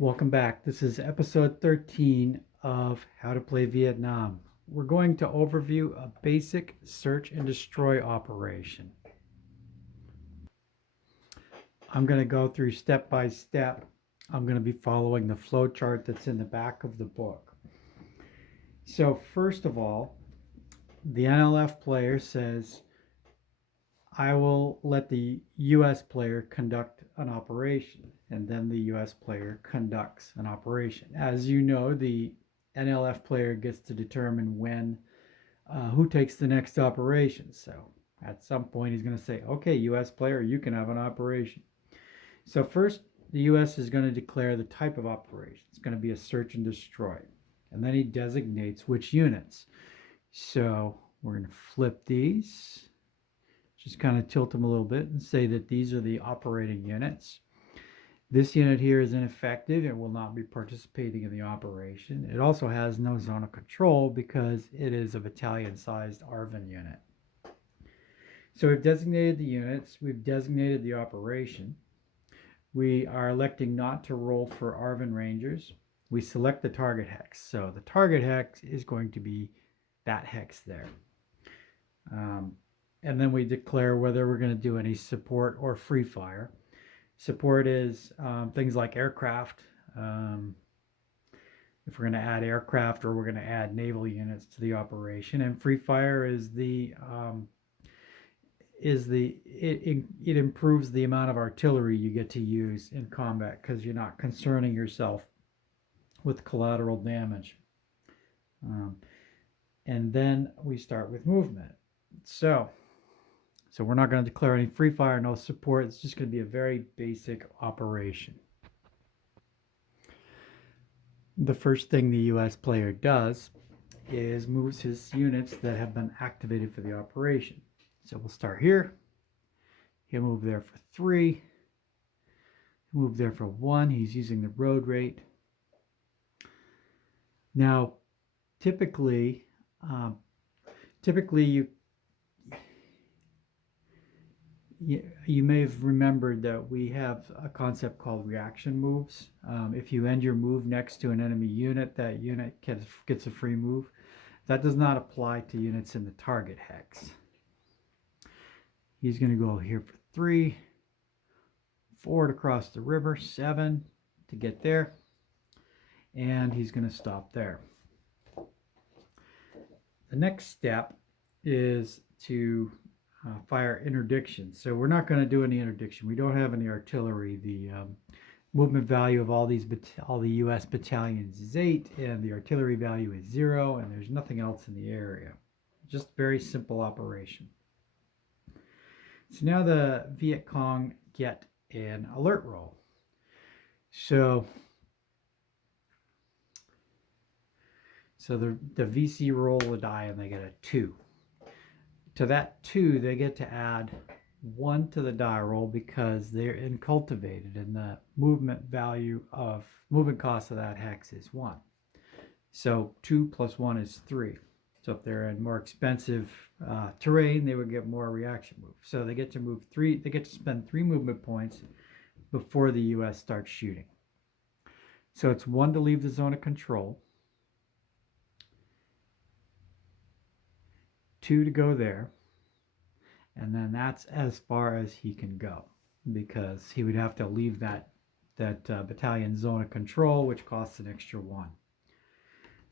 Welcome back. This is episode 13 of How to Play Vietnam. We're going to overview a basic search and destroy operation. I'm going to go through step by step. I'm going to be following the flow chart that's in the back of the book. So first of all, the NLF player says, I will let the US player conduct an operation, and then the US player conducts an operation. As you know, the NLF player gets to determine who takes the next operation. So at some point, he's going to say, okay, US player, you can have an operation. So first, the US is going to declare the type of operation. It's going to be a search and destroy. And then he designates which units. So we're going to flip these. Just kind of tilt them a little bit and say that these are the operating units. This unit here is ineffective. It will not be participating in the operation. It also has no zone of control because it is a battalion-sized ARVN unit. So we've designated the units. We've designated the operation. We are electing not to roll for ARVN Rangers. We select the target hex. So the target hex is going to be that hex there. And then we declare whether we're going to do any support or free fire. Support is things like aircraft. If we're going to add aircraft or we're going to add naval units to the operation, and free fire is it improves the amount of artillery you get to use in combat because you're not concerning yourself with collateral damage. And then we start with movement. So we're not going to declare any free fire, no support. It's just going to be a very basic operation. The first thing the US player does is moves his units that have been activated for the operation. So we'll start here. He'll move there for 3. He'll move there for 1. He's using the road rate. Now, typically you may have remembered that we have a concept called reaction moves. If you end your move next to an enemy unit, that unit gets a free move. That does not apply to units in the target hex. He's going to go here for 3, 4 to cross the river, 7 to get there, and he's going to stop there. The next step is to fire interdiction. So we're not going to do any interdiction. We don't have any artillery. The movement value of all the U.S. battalions is 8, and the artillery value is 0, and there's nothing else in the area. Just very simple operation. So now the Viet Cong get an alert roll. So the VC roll a die and they get a 2. To that 2, they get to add 1 to the die roll because they're incultivated, and the movement cost of that hex is 1. So 2 plus 1 is 3. So if they're in more expensive terrain, they would get more reaction move. So they get to move 3. They get to spend 3 movement points before the US starts shooting. So it's 1 to leave the zone of control, 2 to go there, and then that's as far as he can go because he would have to leave that battalion zone of control, which costs an extra 1.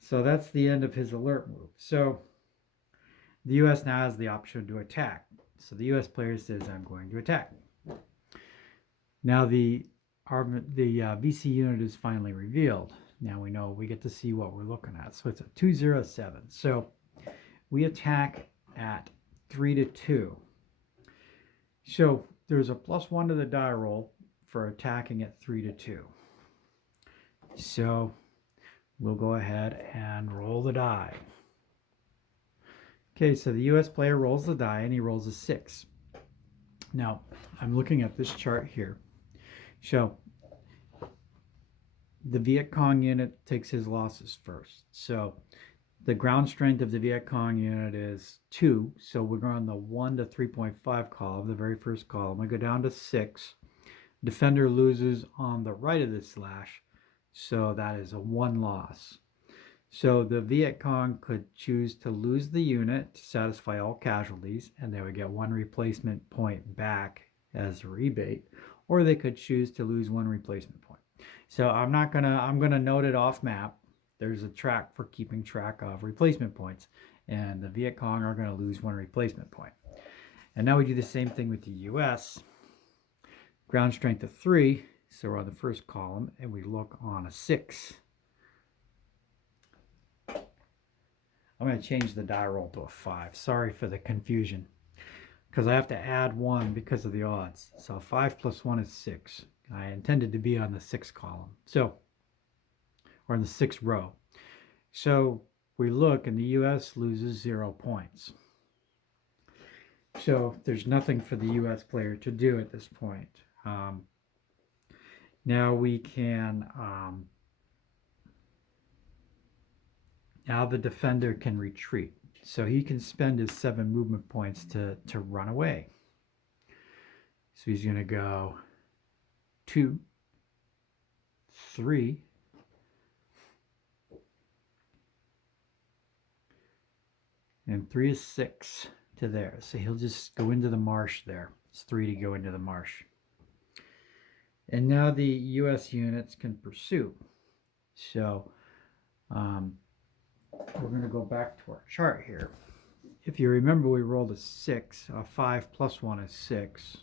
So that's the end of his alert move. So the US now has the option to attack. So the US player says, I'm going to attack. Now the VC unit is finally revealed. Now we know we get to see what we're looking at. So it's a 207. So we attack at 3 to 2. So there's a +1 to the die roll for attacking at 3 to 2. So we'll go ahead and roll the die. Okay, so the US player rolls the die and he rolls a 6. Now, I'm looking at this chart here. So the Viet Cong unit takes his losses first. So the ground strength of the Viet Cong unit is 2. So we're going on the 1 to 3.5 column, the very first column. I go down to 6. Defender loses on the right of the slash So that is a 1 loss. So the Viet Cong could choose to lose the unit to satisfy all casualties, and they would get 1 replacement point back as a rebate, or they could choose to lose 1 replacement point. So I'm gonna note it off map. There's a track for keeping track of replacement points, and the Viet Cong are gonna lose 1 replacement point. And now we do the same thing with the US. Ground strength of 3, so we're on the first column, and we look on a 6. I'm going to change the die roll to a 5. Sorry for the confusion, because I have to add 1 because of the odds. So 5 plus 1 is 6. I intended to be on the 6th column, so, or in the 6th row. So we look, and the US loses 0 points. So there's nothing for the US player to do at this point. Now we can, now the defender can retreat. So he can spend his 7 movement points to run away. So he's going to go 2, 3, and 3 is 6 to there. So he'll just go into the marsh there. It's 3 to go into the marsh. And now the US units can pursue. So we're going to go back to our chart here. If you remember, we rolled a 6. A 5 plus 1 is 6.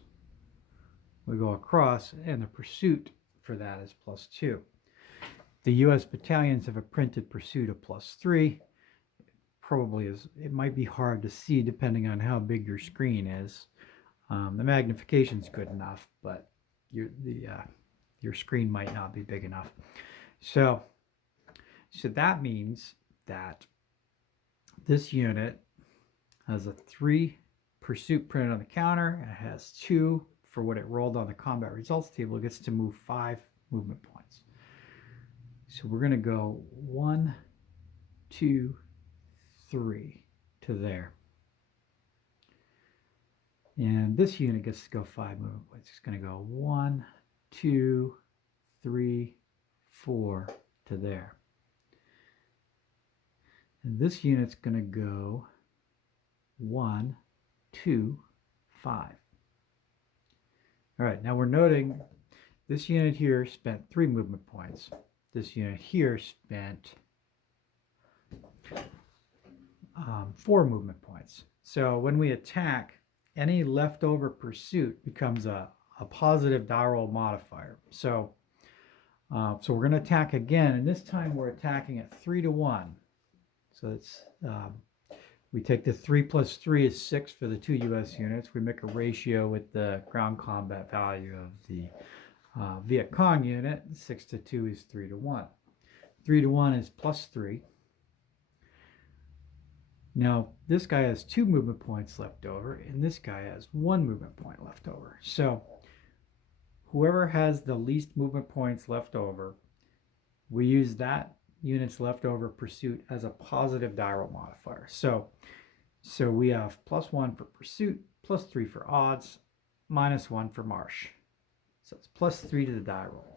We go across, and the pursuit for that is +2. The US battalions have a printed pursuit of +3. Probably is, it might be hard to see depending on how big your screen is. The magnification is good enough, but your screen might not be big enough. So that means that this unit has a 3 pursuit printed on the counter. It has 2 for what it rolled on the combat results table. It gets to move 5 movement points. So we're going to go 1, 2, 3 to there. And this unit gets to go 5 movement points. It's going to go 1, 2, 3, 4 to there. And this unit's going to go 1, 2, 5. All right, now we're noting this unit here spent 3 movement points. This unit here spent 4 movement points. So when we attack, any leftover pursuit becomes a positive die roll modifier. So we're going to attack again, and this time we're attacking at 3 to 1. So it's we take the 3 plus 3 is 6 for the 2 US units. We make a ratio with the ground combat value of the Viet Cong unit. 6 to 2 is 3 to 1. 3 to 1 is +3. Now, this guy has 2 movement points left over, and this guy has 1 movement point left over. So whoever has the least movement points left over, we use that unit's leftover pursuit as a positive die roll modifier. So we have +1 for pursuit, +3 for odds, -1 for marsh. So it's +3 to the die roll.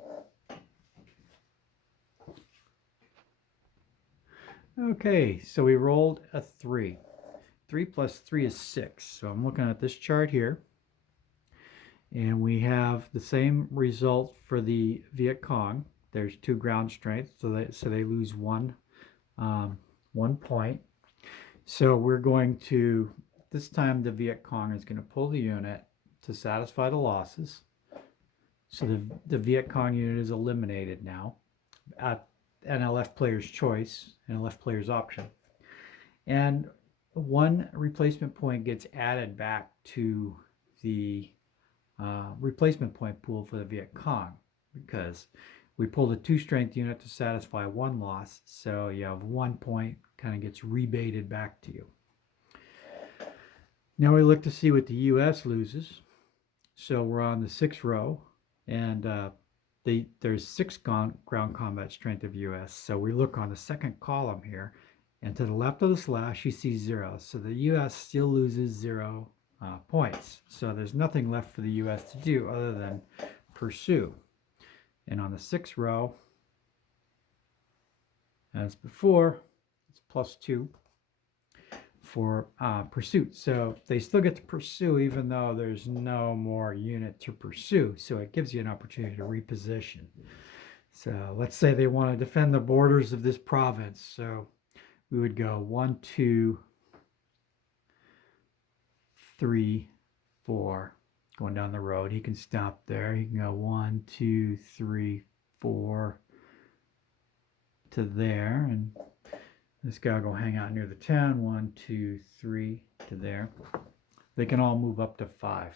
Okay, so we rolled a 3. 3 plus 3 is 6. So I'm looking at this chart here, and we have the same result for the Viet Cong. There's 2 ground strength, so they lose 1 point. So we're going to, this time the Viet Cong is going to pull the unit to satisfy the losses. So the Viet Cong unit is eliminated now at NLF player's choice, NLF player's option. And 1 replacement point gets added back to the replacement point pool for the Viet Cong, because we pulled a 2 strength unit to satisfy 1 loss, so you have 1 point kind of gets rebated back to you. Now we look to see what the US loses. So we're on the 6th row, and there's 6 ground combat strength of US. So we look on the 2nd column here, and to the left of the slash you see 0. So the US still loses 0 points. So there's nothing left for the US to do other than pursue. And on the 6th row, As before, it's +2 for pursuit. So they still get to pursue even though there's no more unit to pursue. So it gives you an opportunity to reposition. So let's say they want to defend the borders of this province. So we would go 1, 2, 3, 4. Going down the road, he can stop there. He can go 1, 2, 3, 4 to there, and this guy will go hang out near the 10. 1, 2, 3 to there. They can all move up to 5.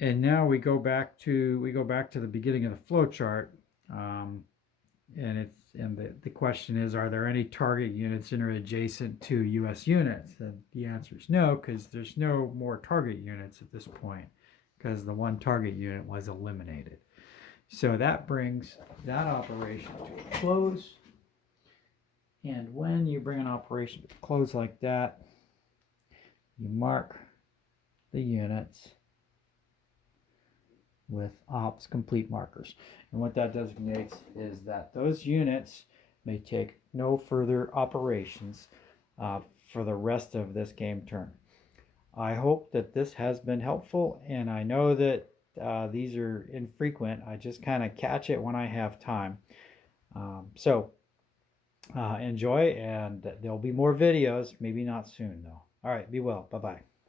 And now we go back to the beginning of the flow chart, and the question is, are there any target units in or adjacent to U.S. units? And the answer is no, because there's no more target units at this point, because the one target unit was eliminated. So that brings that operation to a close. And when you bring an operation to a close like that, you mark the units with ops complete markers. And what that designates is that those units may take no further operations for the rest of this game turn. I hope that this has been helpful, and I know that these are infrequent. I just kind of catch it when I have time. So enjoy, and there'll be more videos, maybe not soon though. All right, be well. Bye-bye.